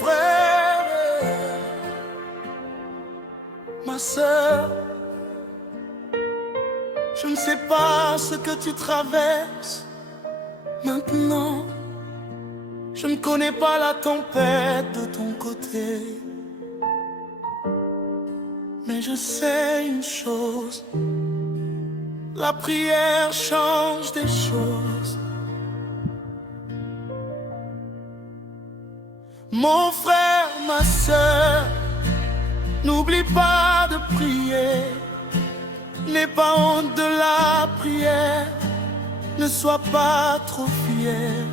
frère, ma sœur, je ne sais pas ce que tu traverses maintenant. Je ne connais pas la tempête de ton côté, mais je sais une chose, la prière change des choses. Mon frère, ma sœur, n'oublie pas de prier. N'aie pas honte de la prière, ne sois pas trop fier,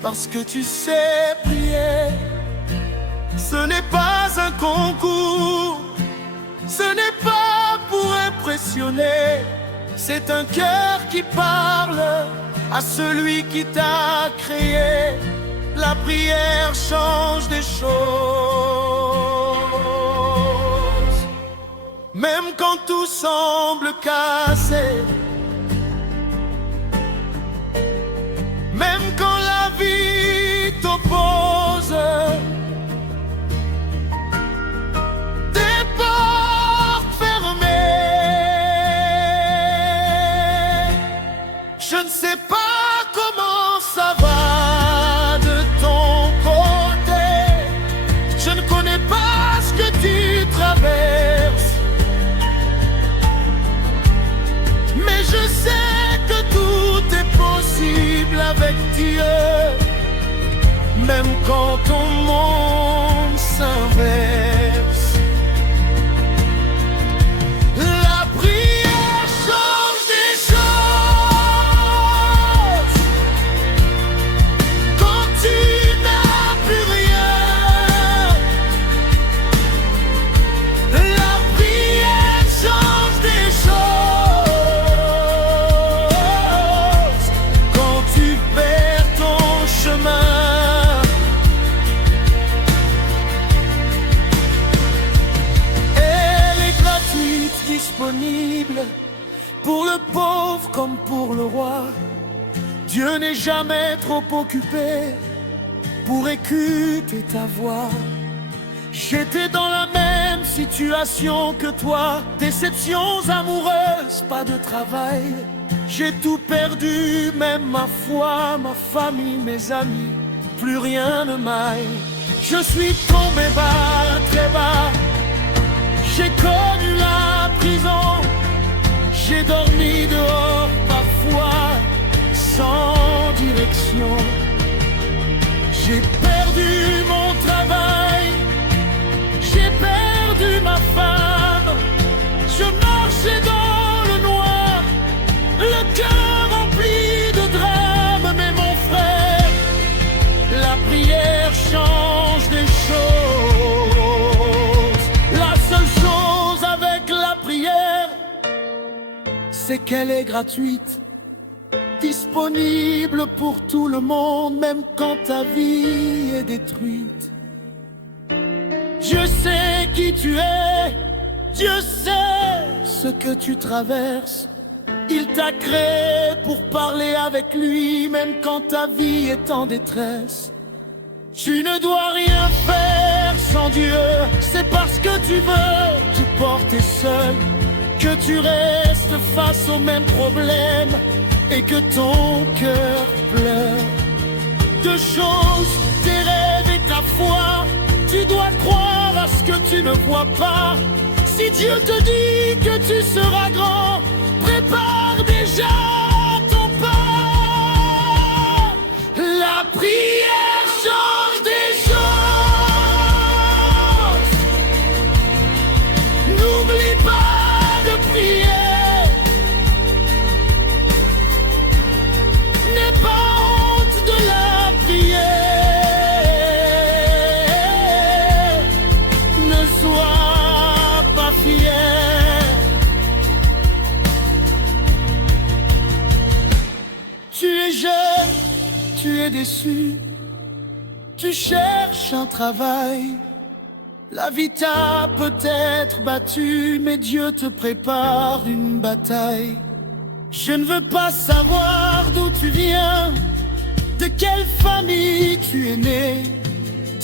parce que tu sais prier. Ce n'est pas un concours, ce n'est pas pour impressionner, c'est un cœur qui parle à celui qui t'a créé. La prière change des choses. Même quand tout semble cassé, même quand la vie t'oppose, des portes fermées, je ne sais pas comment ça va de ton côté, je ne connais pas ce que tu traverses, mais je sais que tout est possible avec Dieu, même quand ton monde s'inverse. La prière change des choses. Quand tu n'as plus rien, la prière change des choses. Quand tu perds ton chemin, disponible pour le pauvre comme pour le roi. Dieu n'est jamais trop occupé pour écouter ta voix. J'étais dans la même situation que toi, déceptions amoureuses, pas de travail. J'ai tout perdu, même ma foi, ma famille, mes amis, plus rien ne m'aille. Je suis tombé bas, très bas. J'ai connu la prison, j'ai dormi dehors parfois, sans direction. J'ai perdu mon travail, j'ai perdu ma femme. Je marchais dans le noir, le cœur rempli de drames. Mais mon frère, la prière change des choses. La seule chose avec la prière, c'est qu'elle est gratuite, disponible pour tout le monde, même quand ta vie est détruite. Dieu sait qui tu es, Dieu sait ce que tu traverses. Il t'a créé pour parler avec lui, même quand ta vie est en détresse. Tu ne dois rien faire sans Dieu, c'est parce que tu veux te porter seul que tu restes face aux mêmes problèmes et que ton cœur pleure. Deux choses, tes rêves et ta foi, tu dois croire à ce que tu ne vois pas. Si Dieu te dit que tu seras grand, prépare déjà ton pas. La prière change des choses. N'oublie pas de prier. N'aie pas honte de la prière. Ne sois pas fier. Tu es jeune, tu es déçu, tu cherches un travail. La vie t'a peut-être battu, mais Dieu te prépare une bataille. Je ne veux pas savoir d'où tu viens, de quelle famille tu es né.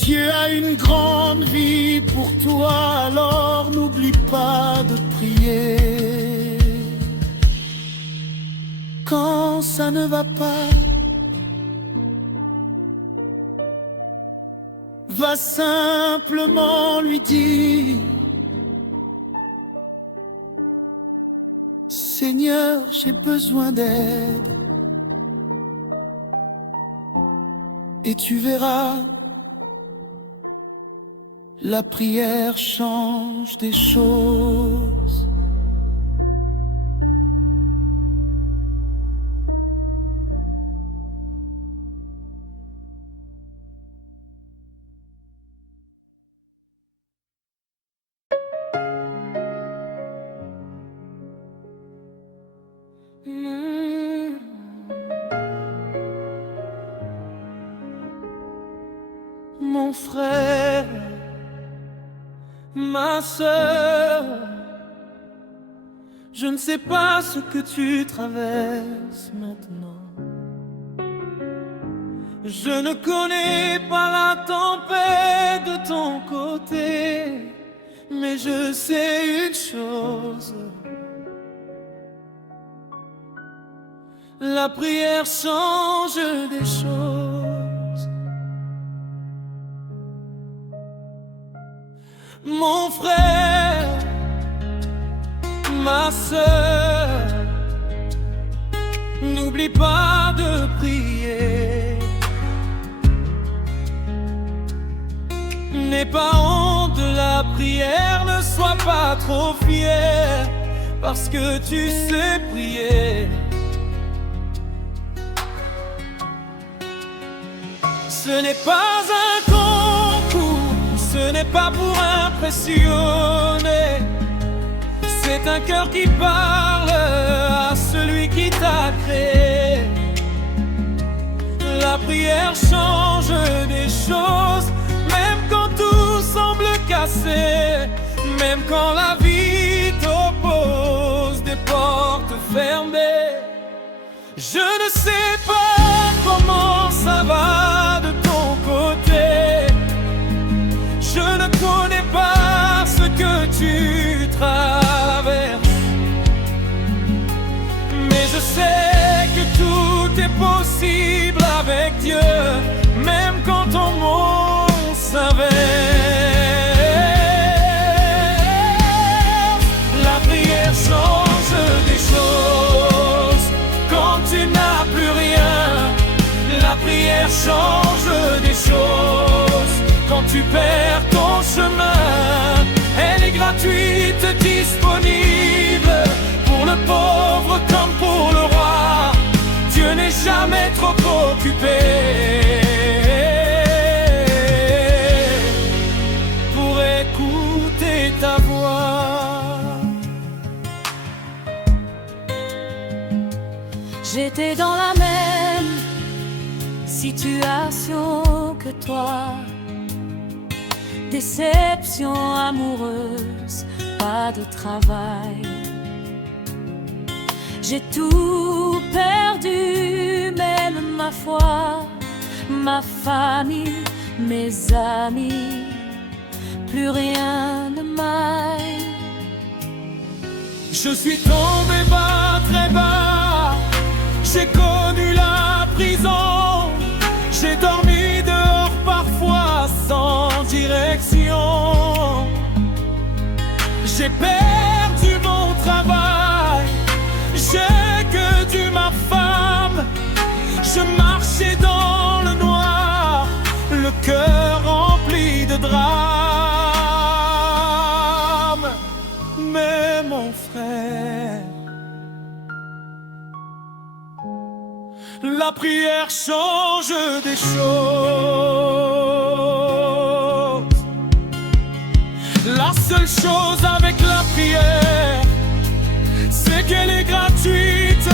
Dieu a une grande vie pour toi, alors n'oublie pas de prier. Quand ça ne va pas, va simplement lui dire: Seigneur, j'ai besoin d'aide. Et tu verras, la prière change des choses. Mon frère, ma sœur, je ne sais pas ce que tu traverses maintenant. Je ne connais pas la tempête de ton côté, mais je sais une chose: la prière change des choses. Mon frère, ma sœur, n'oublie pas de prier. N'aie pas honte de la prière, ne sois pas trop fier, parce que tu sais prier. Ce n'est pas un concours, ce n'est pas pour impressionner. C'est un cœur qui parle à celui qui t'a créé. La prière change des choses, même quand tout semble cassé, même quand la vie t'oppose des portes fermées. Je ne sais pas comment ça va de ton côté, je ne connais pas ce que tu traverses, mais je sais que tout est possible avec Dieu, même quand ton monde s'inverse. La prière change des choses quand tu n'as plus rien. La prière change des choses quand tu perds ton chemin. Elle est gratuite, disponible pour le pauvre comme pour le roi. Dieu n'est jamais trop occupé pour écouter ta voix. J'étais dans la même situation que toi. Déception amoureuse, pas de travail. J'ai tout perdu, même ma foi, ma famille, mes amis. Plus rien ne m'aille. Je suis tombé bas, très bas. J'ai connu la prison. J'ai dormi dehors parfois sans direction. J'ai perdu mon travail. J'ai perdu ma femme. Je marchais dans le noir, le cœur rempli de drames. Mais mon frère, la prière change des choses. La seule chose avec la prière, c'est qu'elle est gratuite,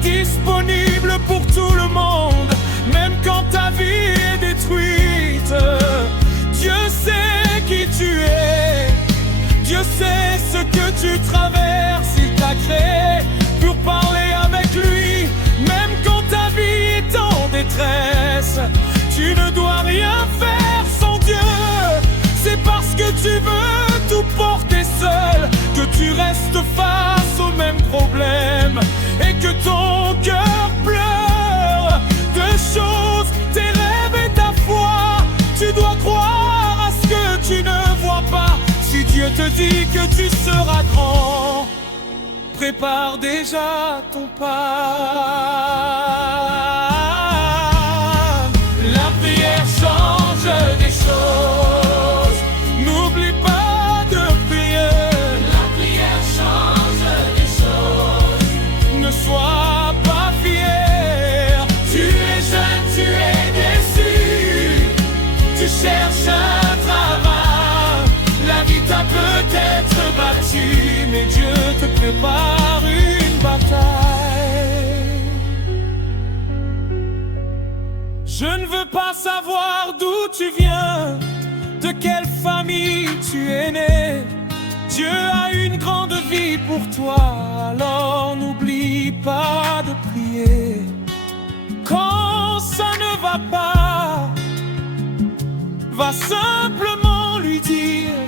disponible pour tout le monde, même quand ta vie est détruite. Dieu sait qui tu es, Dieu sait ce que tu traverses. Il t'a créé pour parler avec lui, même quand ta vie est en détresse. Tu ne dois rien faire sans dit que tu seras grand, prépare déjà ton pas. La prière change des choses. N'oublie pas de prier. La prière change des choses. Ne sois pas fier. Tu es jeune, tu es déçu. Tu cherches un travail. La vie t'a peut-être battu, mais Dieu te prépare une bataille. Je ne veux pas savoir d'où tu viens, de quelle famille tu es né. Dieu a une grande vie pour toi, alors n'oublie pas de prier. Quand ça ne va pas, va simplement lui dire: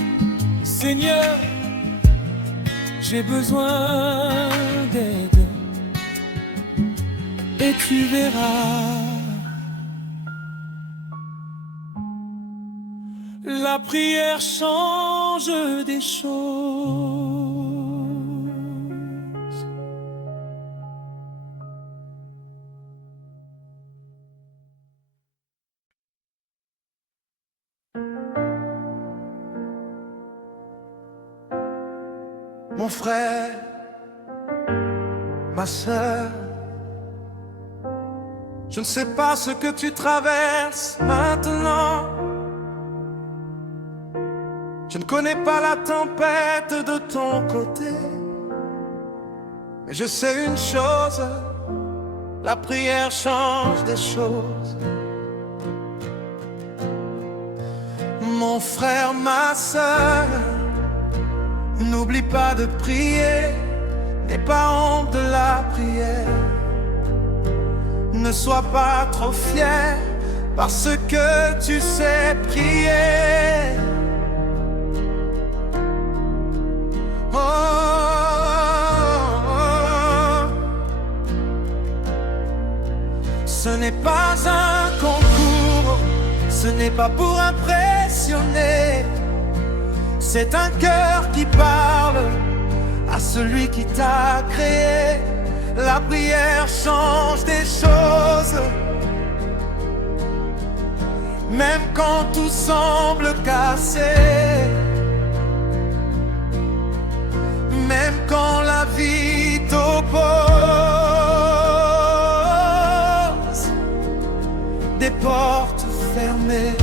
Seigneur, j'ai besoin d'aide. Et tu verras, la prière change des choses. Mon frère, ma sœur, je ne sais pas ce que tu traverses maintenant. Je ne connais pas la tempête de ton côté, mais je sais une chose, la prière change des choses. Mon frère, ma sœur, n'oublie pas de prier, n'aie pas honte de la prière. Ne sois pas trop fier parce que tu sais prier. Oh, oh, oh. Ce n'est pas un concours, ce n'est pas pour impressionner. C'est un cœur qui parle à celui qui t'a créé. La prière change des choses. Même quand tout semble cassé, même quand la vie t'oppose, des portes fermées.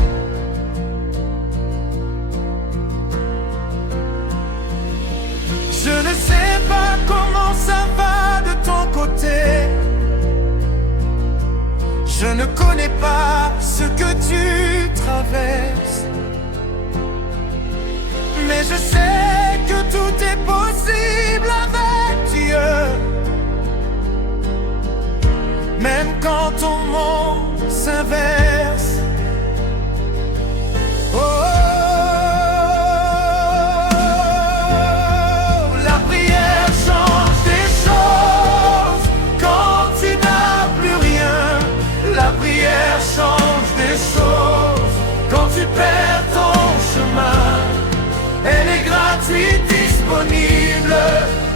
Je ne sais pas comment ça va de ton côté. Je ne connais pas ce que tu traverses, mais je sais que tout est possible avec Dieu. Même quand ton monde s'inverse. Oh, change des choses quand tu perds ton chemin. Elle est gratuite, disponible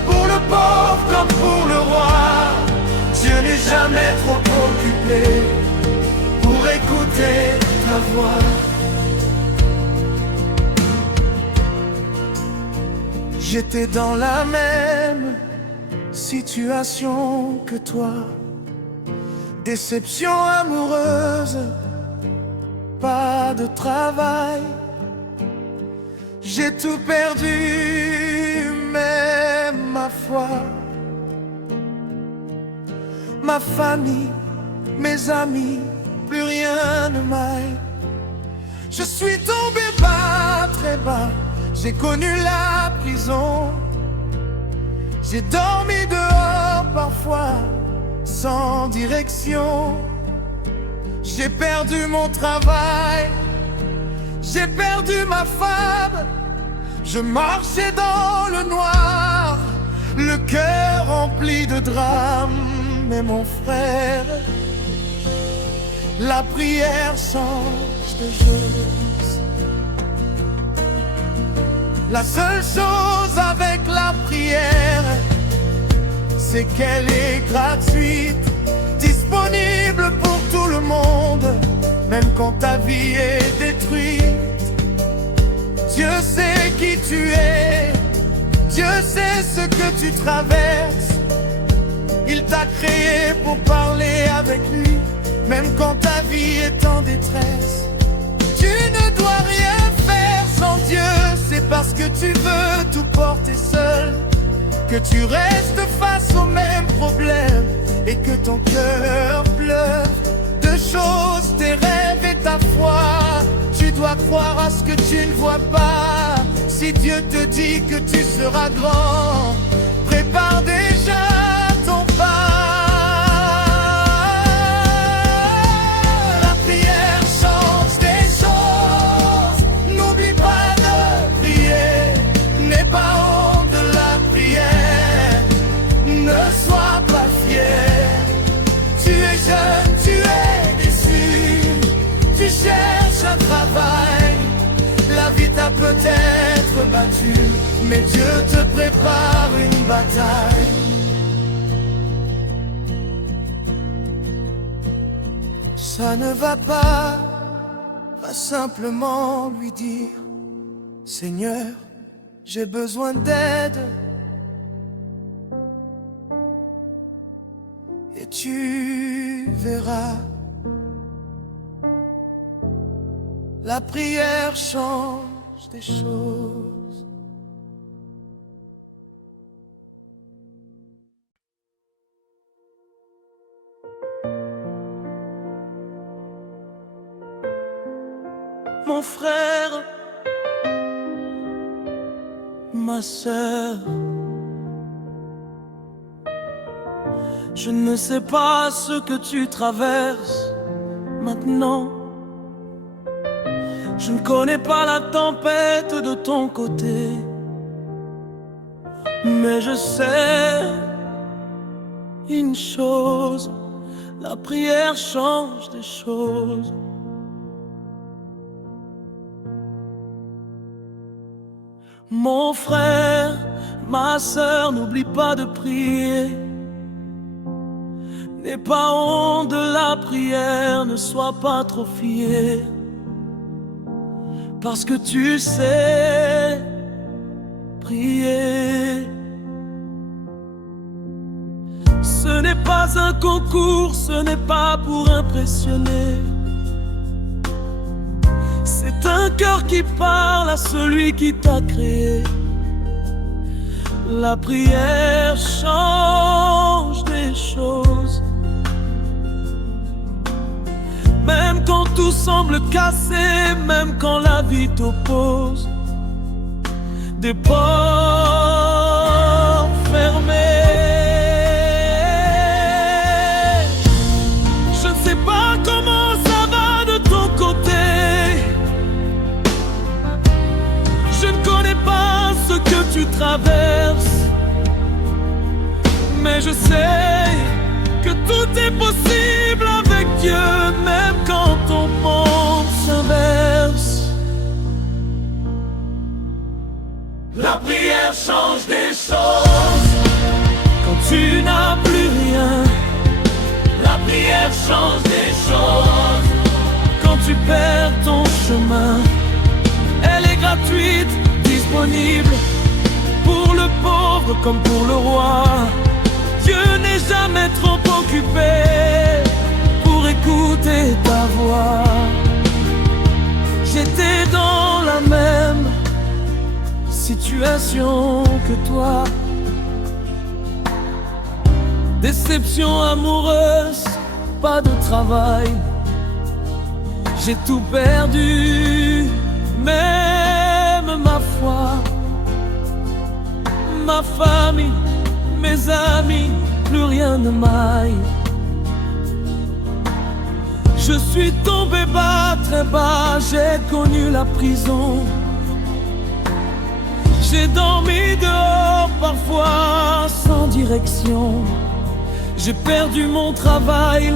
pour le pauvre comme pour le roi. Dieu n'est jamais trop occupé pour écouter ta voix. J'étais dans la même situation que toi. Déception amoureuse, pas de travail. J'ai tout perdu, même ma foi. Ma famille, mes amis, plus rien ne m'aide. Je suis tombé bas, très bas. J'ai connu la prison. J'ai dormi dehors parfois, sans direction. J'ai perdu mon travail, j'ai perdu ma femme. Je marchais dans le noir, le cœur rempli de drames. Mais mon frère, la prière change de choses. La seule chose avec la prière, c'est qu'elle est gratuite, disponible pour tout le monde, même quand ta vie est détruite. Dieu sait qui tu es, Dieu sait ce que tu traverses. Il t'a créé pour parler avec lui, même quand ta vie est en détresse. Tu ne dois rien faire sans Dieu, c'est parce que tu veux tout porter seul que tu restes face aux mêmes problèmes et que ton cœur pleure. Deux choses, tes rêves et ta foi. Tu dois croire à ce que tu ne vois pas. Si Dieu te dit que tu seras grand, prépare déjà ton pas. La prière change des choses. N'oublie pas de prier. N'aie pas honte de la prière. Ne sois pas fier. Tu es jeune, tu es déçu. Tu cherches un travail. La vie t'a peut-être battu, mais Dieu te prépare une bataille. Ça ne va pas, va simplement lui dire: Seigneur, j'ai besoin d'aide. Et tu verras, la prière change des choses. Mon frère, ma sœur, je ne sais pas ce que tu traverses maintenant. Je ne connais pas la tempête de ton côté, mais je sais une chose, la prière change des choses. Mon frère, ma sœur, n'oublie pas de prier. N'aie pas honte de la prière, ne sois pas trop fier. Parce que tu sais prier. Ce n'est pas un concours, ce n'est pas pour impressionner. C'est un cœur qui parle à celui qui t'a créé. La prière change des choses. Même quand tout semble cassé, même quand la vie t'oppose, des portes fermées. Je ne sais pas comment ça va de ton côté. Je ne connais pas ce que tu traverses, mais je sais que tout est possible avec Dieu, même quand ton monde s'inverse. La prière change des choses. Quand tu n'as plus rien, la prière change des choses. Quand tu perds ton chemin, elle est gratuite, disponible pour le pauvre comme pour le roi. Dieu n'est jamais trop occupé pour écouter ta voix. J'étais dans la même situation que toi. Déception amoureuse, pas de travail. J'ai tout perdu, même ma foi, ma famille, mes amis, plus rien ne m'aille. Je suis tombé bas, très bas, j'ai connu la prison. J'ai dormi dehors, parfois sans direction. J'ai perdu mon travail,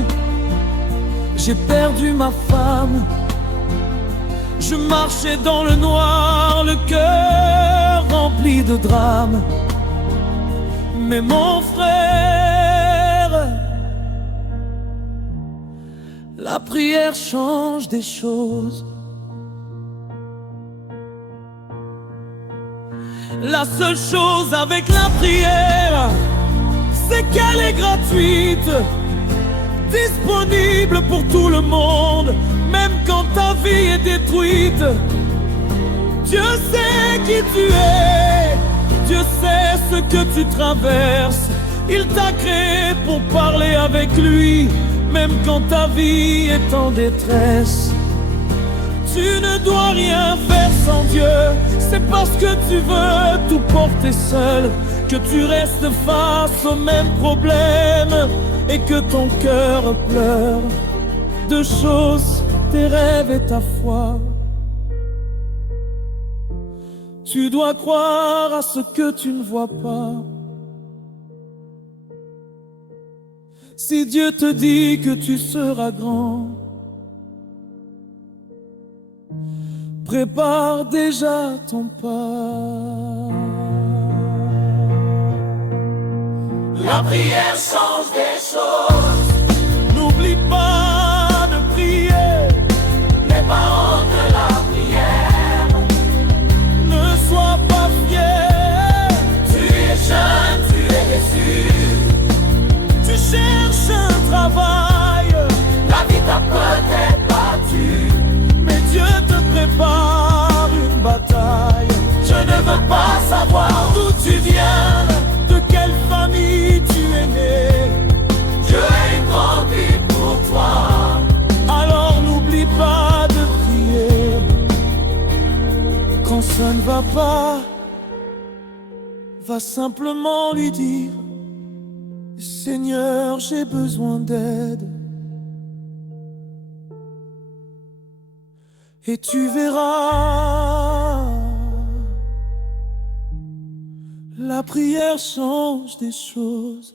j'ai perdu ma femme. Je marchais dans le noir, le cœur cœur rempli de drames. Mais mon frère, la prière change des choses. La seule chose avec la prière, c'est qu'elle est gratuite, disponible pour tout le monde, même quand ta vie est détruite. Dieu sait qui tu es, Dieu sait ce que tu traverses. Il t'a créé pour parler avec lui, même quand ta vie est en détresse. Tu ne dois rien faire sans Dieu, c'est parce que tu veux tout porter seul que tu restes face aux mêmes problèmes et que ton cœur pleure. Deux choses, tes rêves et ta foi. Tu dois croire à ce que tu ne vois pas. Si Dieu te dit que tu seras grand, prépare déjà ton pas. La prière change des choses. N'oublie pas de prier. Les parents de la prière. Ne sois pas fier. Tu es jeune, tu es déçu. Tu cherches un travail. La vie t'a peut-être battu, Mais Dieu te prépare une bataille. je ne veux pas savoir D'où tu viens, de quelle famille tu es né. Dieu a une grande vie pour toi. Alors n'oublie pas de prier. Quand ça ne va pas, va simplement lui dire: Seigneur, j'ai besoin d'aide. Et tu verras, la prière change des choses.